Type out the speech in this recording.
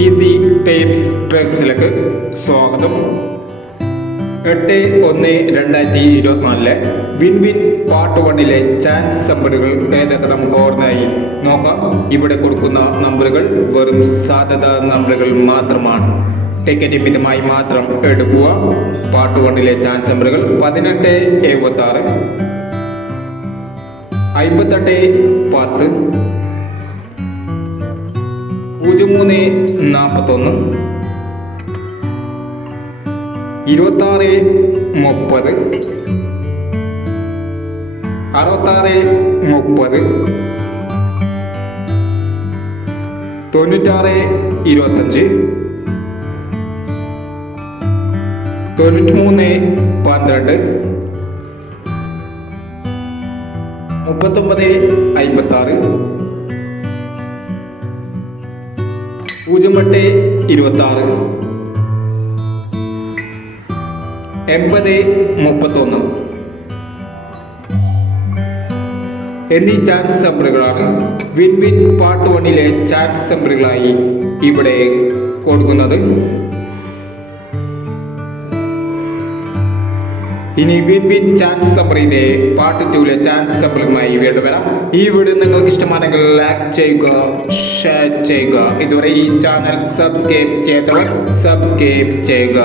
Easy tapes ട്രിക്സിലേക്ക് സ്വാഗതം. 8/1/2024 win win part 1 chance നമ്പറുകൾ ഏതൊക്കെ നമുക്ക് ഓർമ്മയായി നോക്കാം. ഇവിടെ കൊടുക്കുന്ന നമ്പറുകൾ വെറും സാധ്യതാ നമ്പറുകൾ മാത്രമാണ്. ടിക്കറ്റ് മിതമായി മാത്രം എടുക്കുക. പാർട്ട് 1 ചാൻസ് നമ്പറുകൾ 18/76, 58/10, 03/41, 26/30, 66/30, 96/25, 93/12, 39/56, 08/26, 80/31 എന്നീ ചാൻസ് നമ്പറുകളാണ് വിൻ വിൻ പാർട്ട് 1 ചാൻസ് നമ്പറുകളായി ഇവിടെ കൊടുക്കുന്നത്. ഇനി വിൻ വിൻ ചാൻസ് നമ്പറിന്റെ പാർട്ട് 2 ചാൻസ് നമ്പറുമായി വീണ്ടും വരാം. ഈ വീഡിയോ നിങ്ങൾക്ക് ഇഷ്ടമാണെങ്കിൽ ലൈക്ക് ചെയ്യുക, ഷെയർ ചെയ്യുക. ഇതുവരെ ഈ ചാനൽ സബ്സ്ക്രൈബ് ചെയ്തവർ സബ്സ്ക്രൈബ് ചെയ്യുക.